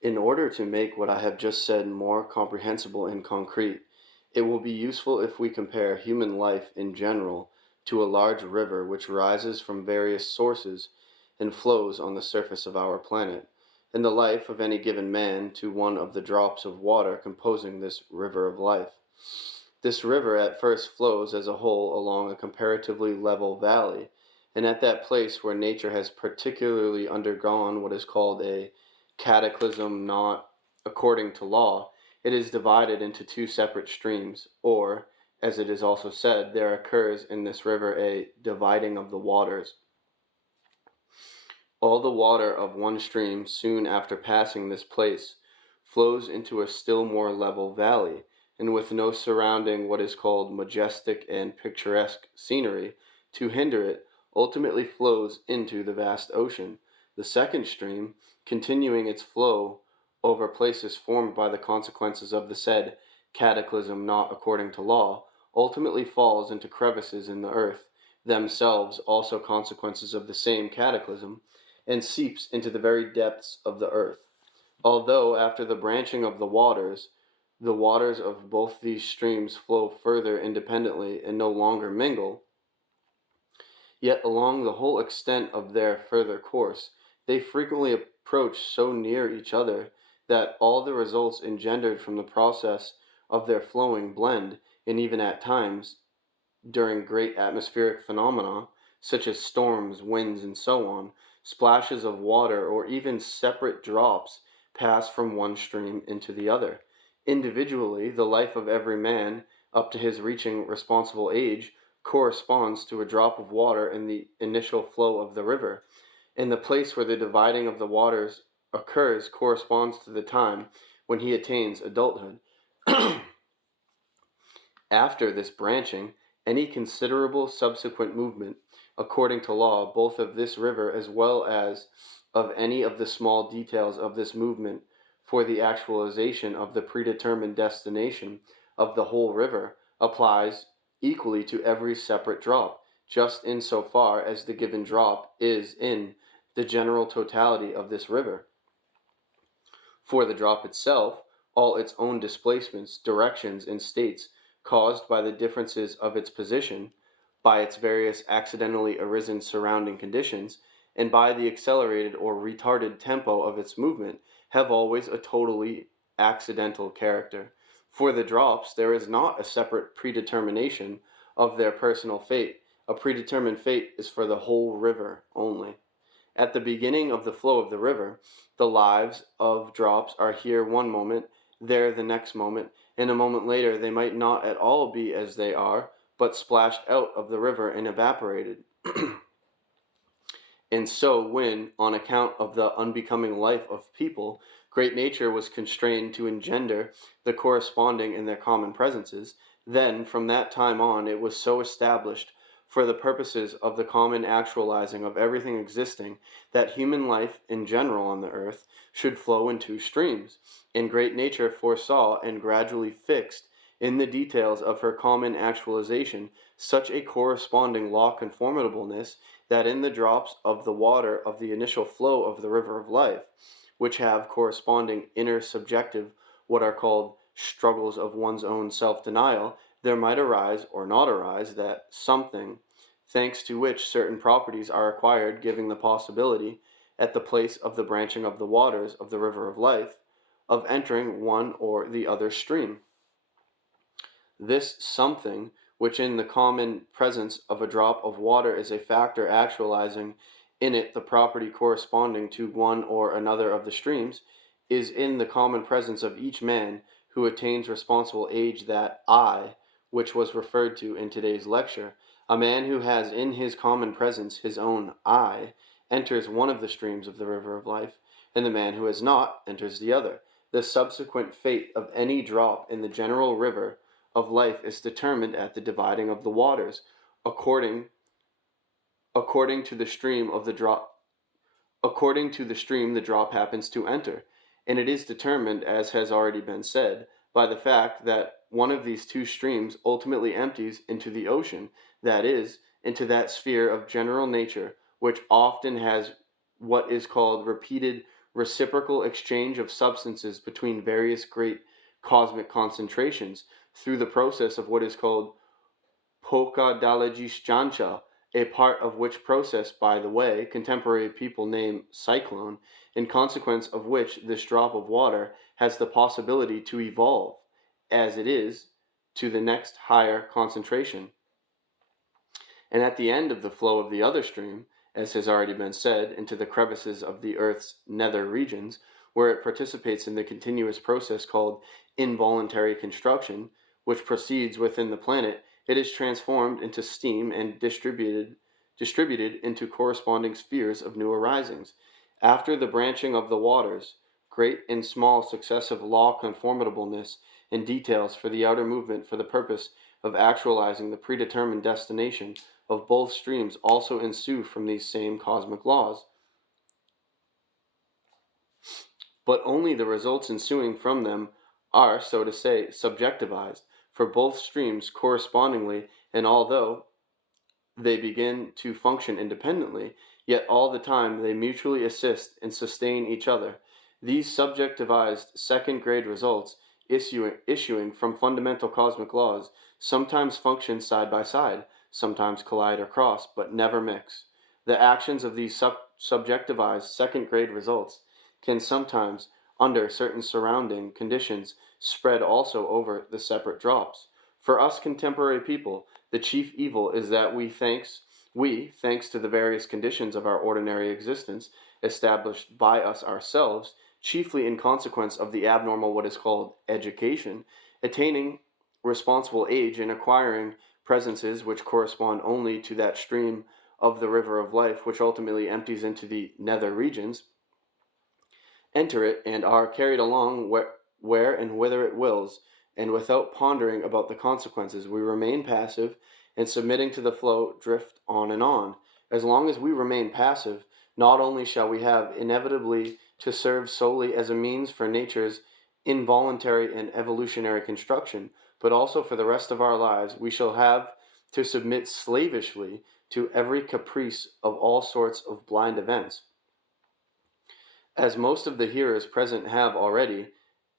In order to make what I have just said more comprehensible and concrete, it will be useful if we compare human life in general to a large river which rises from various sources and flows on the surface of our planet, and the life of any given man to one of the drops of water composing this river of life. This river at first flows as a whole along a comparatively level valley, and at that place where nature has particularly undergone what is called a cataclysm not according to law, it is divided into two separate streams, or, as it is also said, there occurs in this river a dividing of the waters. All the water of one stream, soon after passing this place, flows into a still more level valley, and with no surrounding what is called majestic and picturesque scenery to hinder it, ultimately flows into the vast ocean. The second stream, continuing its flow over places formed by the consequences of the said cataclysm not according to law, ultimately falls into crevices in the earth, themselves also consequences of the same cataclysm, and seeps into the very depths of the earth. Although, after the branching of the waters of both these streams flow further independently and no longer mingle, yet along the whole extent of their further course, they frequently approach so near each other that all the results engendered from the process of their flowing blend, and even at times, during great atmospheric phenomena, such as storms, winds, and so on, splashes of water or even separate drops pass from one stream into the other. Individually, the life of every man, up to his reaching responsible age, corresponds to a drop of water in the initial flow of the river, and the place where the dividing of the waters occurs corresponds to the time when he attains adulthood. After this branching, any considerable subsequent movement, according to law, both of this river as well as of any of the small details of this movement for the actualization of the predetermined destination of the whole river, applies equally to every separate drop, just in so far as the given drop is in the general totality of this river. For the drop itself, all its own displacements, directions, and states caused by the differences of its position, by its various accidentally arisen surrounding conditions, and by the accelerated or retarded tempo of its movement, have always a totally accidental character. For the drops, there is not a separate predetermination of their personal fate. A predetermined fate is for the whole river only. At the beginning of the flow of the river, the lives of drops are here one moment, there the next moment, and a moment later they might not at all be as they are, but splashed out of the river and evaporated. And so, when, on account of the unbecoming life of people, great nature was constrained to engender the corresponding in their common presences, then, from that time on, it was so established, for the purposes of the common actualizing of everything existing, that human life in general on the earth should flow in two streams, and great nature foresaw and gradually fixed in the details of her common actualization such a corresponding law conformableness that in the drops of the water of the initial flow of the river of life, which have corresponding inner subjective, what are called struggles of one's own self-denial, there might arise or not arise that something, thanks to which certain properties are acquired, giving the possibility, at the place of the branching of the waters of the river of life, of entering one or the other stream. This something, which in the common presence of a drop of water is a factor actualizing in it the property corresponding to one or another of the streams, is in the common presence of each man who attains responsible age that I, which was referred to in today's lecture. A man who has in his common presence his own I enters one of the streams of the river of life, and the man who has not enters the other. The subsequent fate of any drop in the general river of life is determined at the dividing of the waters, according according to the stream of the drop according to the stream the drop happens to enter, and it is determined, as has already been said, by the fact that one of these two streams ultimately empties into the ocean, that is, into that sphere of general nature which often has what is called repeated reciprocal exchange of substances between various great cosmic concentrations through the process of what is called Pokadalajishjancha, a part of which process, by the way, contemporary people name cyclone, in consequence of which this drop of water has the possibility to evolve, as it is, to the next higher concentration. And at the end of the flow of the other stream, as has already been said, into the crevices of the earth's nether regions, where it participates in the continuous process called involuntary construction, which proceeds within the planet, it is transformed into steam and distributed into corresponding spheres of new arisings. After the branching of the waters, great and small successive law conformableness and details for the outer movement for the purpose of actualizing the predetermined destination of both streams also ensue from these same cosmic laws. But only the results ensuing from them are, so to say, subjectivized for both streams correspondingly, and although they begin to function independently, yet all the time they mutually assist and sustain each other. These subjectivized second-grade results, issuing from fundamental cosmic laws, sometimes function side by side, sometimes collide or cross, but never mix. The actions of these subjectivized second-grade results can sometimes, under certain surrounding conditions, spread also over the separate drops. For us contemporary people, the chief evil is that thanks to the various conditions of our ordinary existence, established by us ourselves, chiefly in consequence of the abnormal what is called education, attaining responsible age and acquiring presences which correspond only to that stream of the river of life which ultimately empties into the nether regions, enter it and are carried along where and whither it wills, and without pondering about the consequences, we remain passive and submitting to the flow drift on and on. As long as we remain passive, not only shall we have inevitably to serve solely as a means for nature's involuntary and evolutionary construction, but also for the rest of our lives we shall have to submit slavishly to every caprice of all sorts of blind events. As most of the hearers present have already,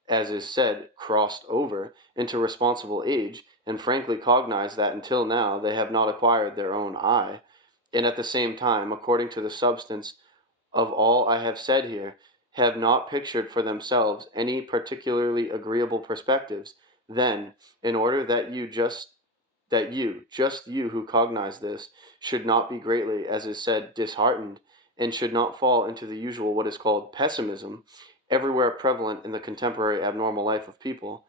as is said, crossed over into responsible age, and frankly cognize that until now they have not acquired their own I, and at the same time, according to the substance of all I have said here, have not pictured for themselves any particularly agreeable perspectives, then, in order that just you who cognize this, should not be greatly, as is said, disheartened, and should not fall into the usual what is called pessimism, everywhere prevalent in the contemporary abnormal life of people,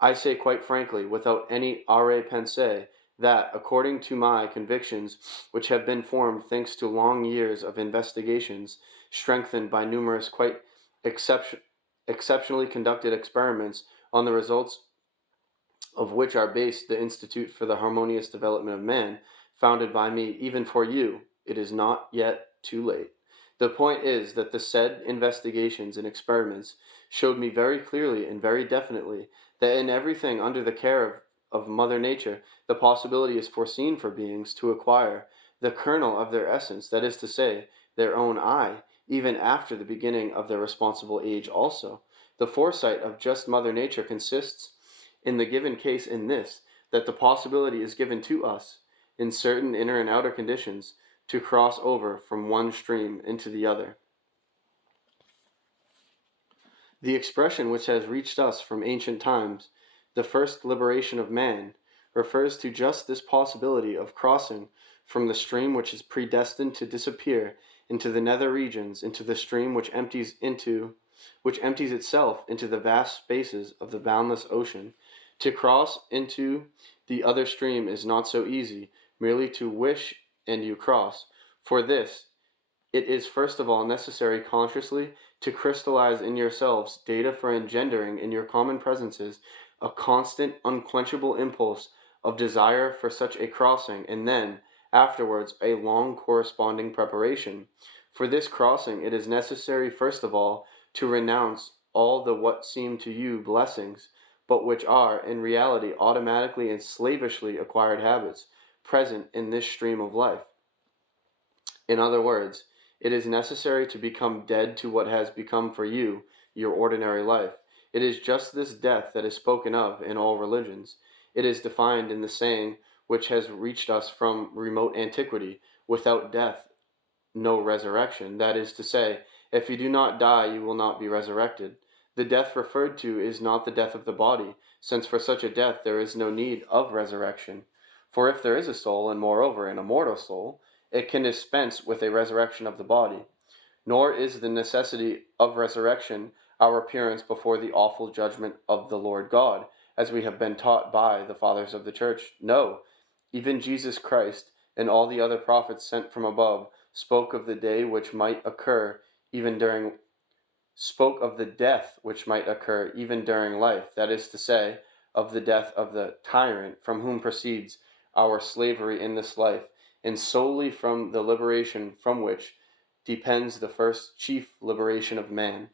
I say quite frankly, without any arrière-pensée, that, according to my convictions, which have been formed thanks to long years of investigations, strengthened by numerous quite exceptionally conducted experiments, on the results of which are based the Institute for the Harmonious Development of Man, founded by me, even for you, it is not yet too late. The point is that the said investigations and experiments showed me very clearly and very definitely that in everything under the care of Mother Nature, the possibility is foreseen for beings to acquire the kernel of their essence, that is to say, their own I, even after the beginning of their responsible age also. The foresight of just Mother Nature consists in the given case in this, that the possibility is given to us, in certain inner and outer conditions, to cross over from one stream into the other. The expression which has reached us from ancient times, the first liberation of man, refers to just this possibility of crossing from the stream which is predestined to disappear into the nether regions, into the stream which empties itself into the vast spaces of the boundless ocean. To cross into the other stream is not so easy, merely to wish and you cross. For this, it is first of all necessary consciously to crystallize in yourselves data for engendering in your common presences a constant, unquenchable impulse of desire for such a crossing, and then, afterwards, a long corresponding preparation. For this crossing, it is necessary first of all to renounce all the what seem to you blessings, but which are, in reality, automatically and slavishly acquired habits, present in this stream of life. In other words, It is necessary to become dead to what has become for you your ordinary life. It is just this death that is spoken of in all religions. It is defined in the saying which has reached us from remote antiquity: without death, no resurrection. That is to say, if you do not die, you will not be resurrected. The death referred to is not the death of the body, since for such a death there is no need of resurrection. For if there is a soul, and moreover an immortal soul, it can dispense with a resurrection of the body. Nor is the necessity of resurrection our appearance before the awful judgment of the Lord God, as we have been taught by the fathers of the church. No, even Jesus Christ and all the other prophets sent from above spoke of the day which might occur even during spoke of the death which might occur even during life, that is to say, of the death of the tyrant from whom proceeds our slavery in this life, and solely from the liberation from which depends the first chief liberation of man.